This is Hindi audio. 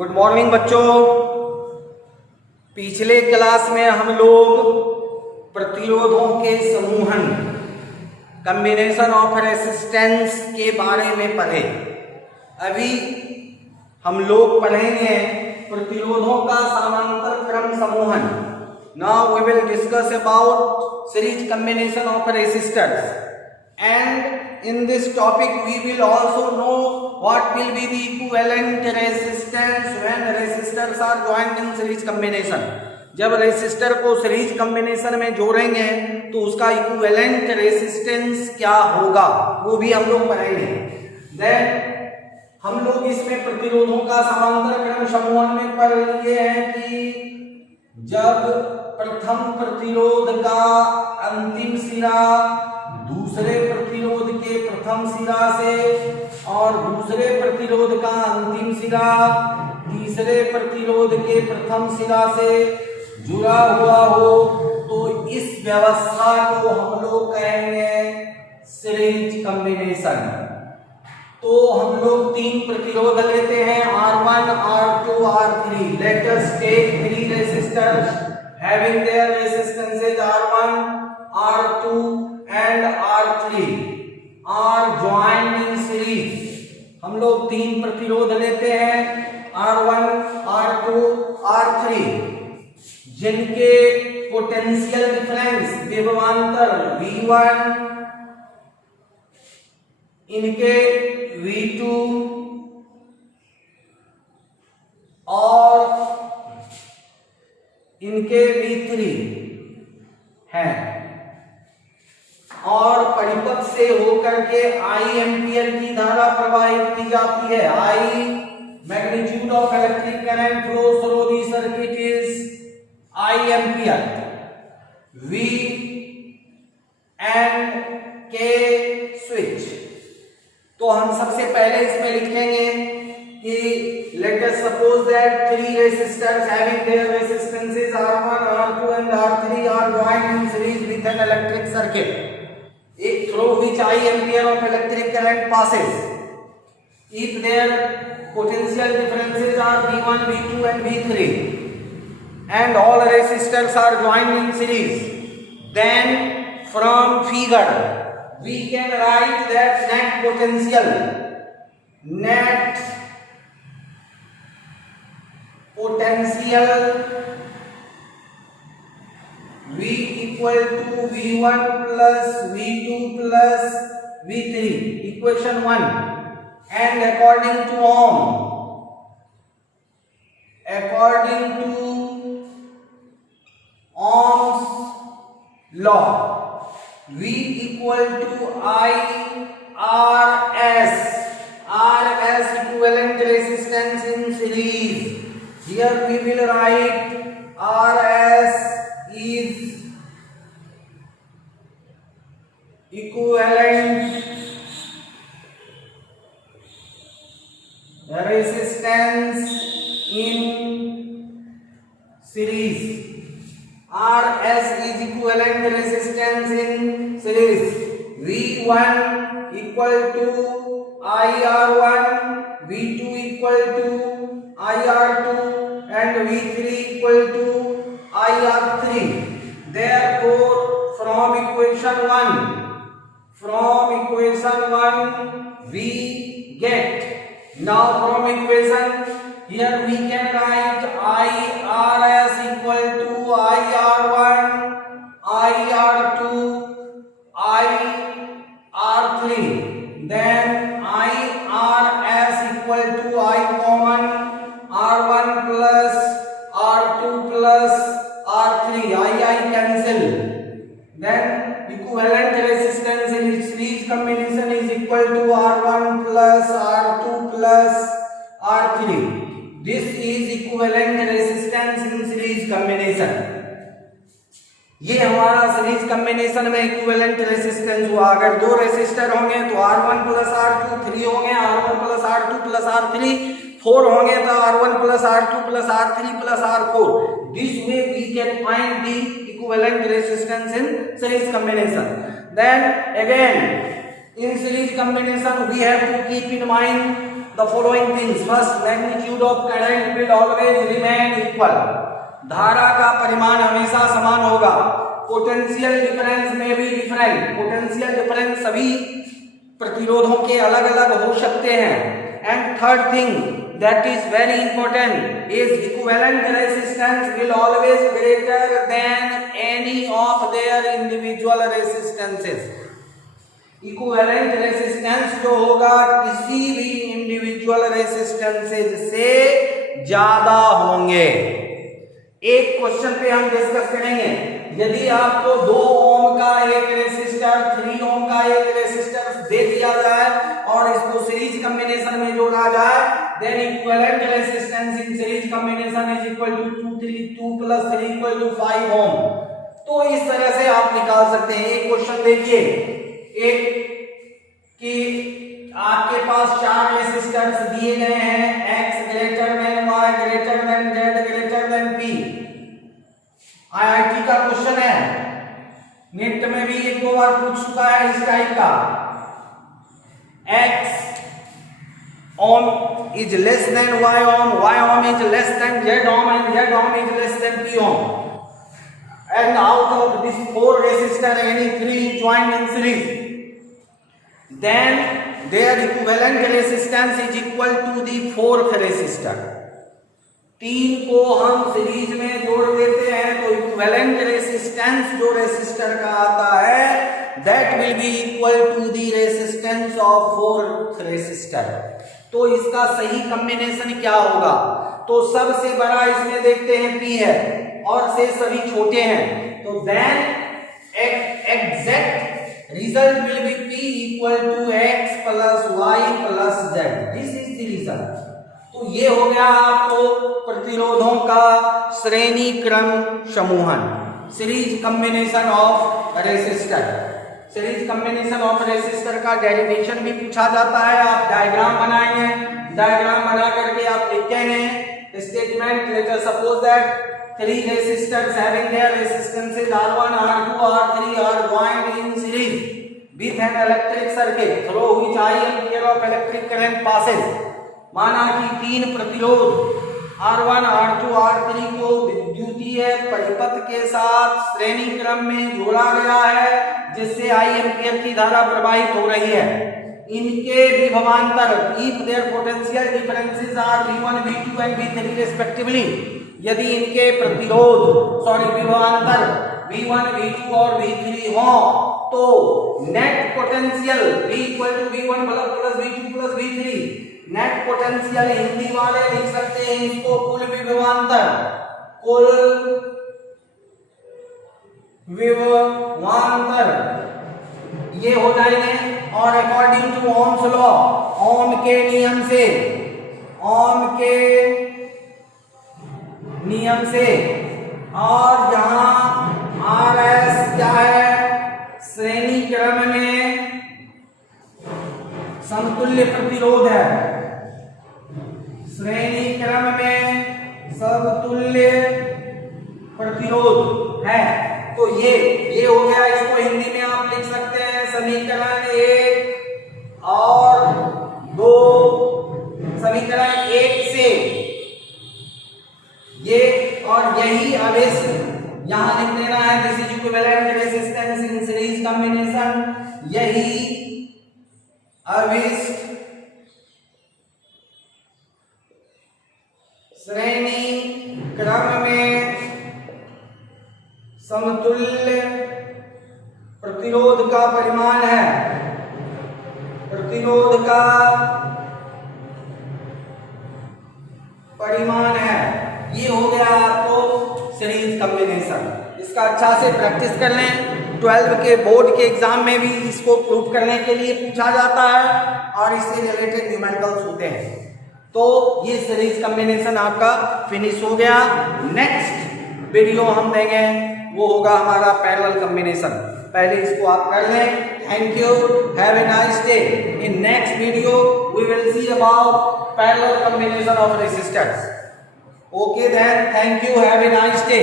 गुड मॉर्निंग बच्चों। पिछले क्लास में हम लोग प्रतिरोधों के समूहन कॉम्बिनेशन ऑफ रेसिस्टेंस के बारे में पढ़े। अभी हम लोग पढ़ेंगे प्रतिरोधों का समांतर क्रम समूहन। Now we will discuss about series combination of resistors and in this topic we will also know what will be the equivalent resistance when resistors are joined in series combination। जब रेसिस्टर को सीरीज कॉम्बिनेशन में जोड़ेंगे तो उसका इक्विवेलेंट रेसिस्टेंस क्या होगा वो भी हम लोग पढ़ेंगे। देन हम लोग इसमें प्रतिरोधों का समांतर क्रम समूहन में पढ़ लिए हैं कि जब प्रथम प्रतिरोध का अंतिम सिरा दूसरे प्रतिरोध के प्रथम सिरा से और दूसरे प्रतिरोध का अंतिम सिरा तीसरे प्रतिरोध के प्रथम सिरा से जुड़ा हुआ हो तो इस व्यवस्था को हम लोग कहेंगे सीरीज कॉम्बिनेशन। तो हम लोग तीन प्रतिरोध लेते हैं R1, R2, R3। Let us take three resistors having their resistances R1, R2 and R3 are joined in series। हम लोग तीन प्रतिरोध लेते हैं R1, R2, R3 जिनके पोटेंशियल डिफरेंस विभवांतर V1, इनके V2 और इनके V3 हैं और परिपथ से होकर के I एम्पियर की धारा प्रवाहित की जाती है। I magnitude of electric current flow through the circuit is I ampere. V and K switch. तो हम सबसे पहले इसमें लिखेंगे कि let us suppose that three resistors having their resistances R1, R2 and R3 are joined in series with an electric circuit through which I ampere of electric current passes. If their potential differences are V1, V2 and V3 and all resistors are joined in series, then from figure we can write that net potential V equal to V1 plus V2 plus V3, equation 1, and according to Ohm's law, V equal to IRS, RS equivalent resistance in series. Here we will write RS is equivalent resistance in series. RS is equivalent resistance in series. V1 equal to IR1, V2 equal to IR2 and V3 equal to IR3. Therefore, from equation 1 we get, now from equation here we can write IRS equal to IR1, IR2, IR3. Then IRS equal to I common R1 plus R2 plus R3, I cancel. Then equivalent resistance in series combination is equal to R1 plus R2 plus R3. This is equivalent resistance in series combination. ये हमारा सीरीज कॉम्बिनेशन में इक्विवेलेंट रेसिस्टेंस हुआ। अगर दो रेसिस्टर होंगे तो R1 प्लस R2 3 होंगे, R1 plus R2 plus R3 4 होंगे तो R1 plus R2 plus R3 plus R4। This way we can find the equivalent resistance in series combination. Then again in series combination we have to keep in mind the following things. First, magnitude of current will always remain equal. धारा का परिमाण हमेशा समान होगा. पोटेंशियल डिफरेंस में भी डिफरेंट. पोटेंशियल डिफरेंस सभी प्रतिरोधों के अलग अलग हो सकते हैं. And third thing that is very important is equivalent resistance will always greater than any of their individual resistances. Equivalent resistance जो होगा किसी भी इंडिविजुअल रेसिस्टेंसेज से ज्यादा होंगे. एक क्वेश्चन पे हम डिस्कस करेंगे. यदि आपको 2 ओम का एक रेसिस्टर, 3 ओम का एक रेसिस्टर दे दिया जाए और इसको सीरीज कॉम्बिनेशन में जोड़ा जाए, then equivalent resistance in series combination is equal to 2 plus 3 equal to 5 ohm. तो इस तरह से आप निकाल सकते हैं. एक क्वेश्चन देखिए, एक कि आपके पास 4 रेसिस्टर्स दिए गए हैं, x greater than y greater than z greater than p. IIT का क्वेश्चन है, नेट में भी 1-2 बार पूछ चुका है इस टाइप का. x ohm is less than y ohm is less than z ohm, and z ohm is less than p ohm. And out of these 4 resistors, any 3 joined in series, then their equivalent resistance is equal to the 4th resistor. 3 को हम सीरीज में जोड़ देते हैं तो इक्विवेलेंट रेसिस्टेंस जो रेसिस्टर का आता है that will be equal to the resistance of 4th resistor. तो इसका सही कॉम्बिनेशन क्या होगा? तो सबसे बड़ा इसमें देखते हैं P है और से सभी छोटे हैं, तो then exact result will be P equal to x plus y plus z. This is the result. तो ये हो गया आपको प्रतिरोधों का श्रेणी क्रम समूहन, series combination of resistor. Series combination of resistor का डेरिवेशन भी पूछा जाता है. आप डायग्राम बनाएंगे, डायग्राम बना करके आप लिखेंगे statement. Let us suppose that 3 resistors having their resistances R1, R2, R3 are joined in series with an electric circuit through which I ampere of electric current passes. माना कि 3 प्रतिरोध R1, R2, R3 को विद्युतीय परिपथ के साथ श्रेणी क्रम में जोड़ा गया है जिससे I एम्पियर की धारा प्रवाहित हो रही है. इनके विभवांतर if their potential differences are V1, V2 and V3 respectively, यदि इनके प्रतिरोध विभवांतर V1, V2 और V3 हो तो net potential V equal to V1 plus V2 plus V3. Net potential Hindi वाले लिख सकते हैं इसको कुल विभवांतर. कुल विभवांतर ये हो जाएंगे. और अकॉर्डिंग टू ओम्स लॉ, ओम के नियम से, ओम के नियम से, और यहाँ RS क्या है? श्रेणी क्रम में समतुल्य प्रतिरोध है. श्रेणी क्रम में समतुल्य प्रतिरोध है. तो ये हो गया. इसको हिंदी में आप लिख सकते हैं समीकरण 1 और 2. समीकरण 1 से ये और यही आवेश यहां लिख देना है. This is equivalent resistance in series combination. यही आवेश श्रेणी क्रम में समतुल्य प्रतिरोध का परिमाण है. प्रतिरोध का परिमाण है. ये हो गया आपको सीरीज कॉम्बिनेशन. इसका अच्छा से प्रैक्टिस कर लें. 12 के बोर्ड के एग्जाम में भी इसको प्रूव करने के लिए पूछा जाता है और इससे रिलेटेड न्यूमेरिकल्स होते हैं. तो ये सीरीज कॉम्बिनेशन आपका फिनिश हो गया. नेक्स्ट वीडियो हम देंगे वो होगा हमारा पैरेलल कॉम्बिनेशन. पहले इसको आप कर लें. Thank you, have a nice day. In next video we will see about parallel combination of resistors. Okay then, thank you, have a nice day.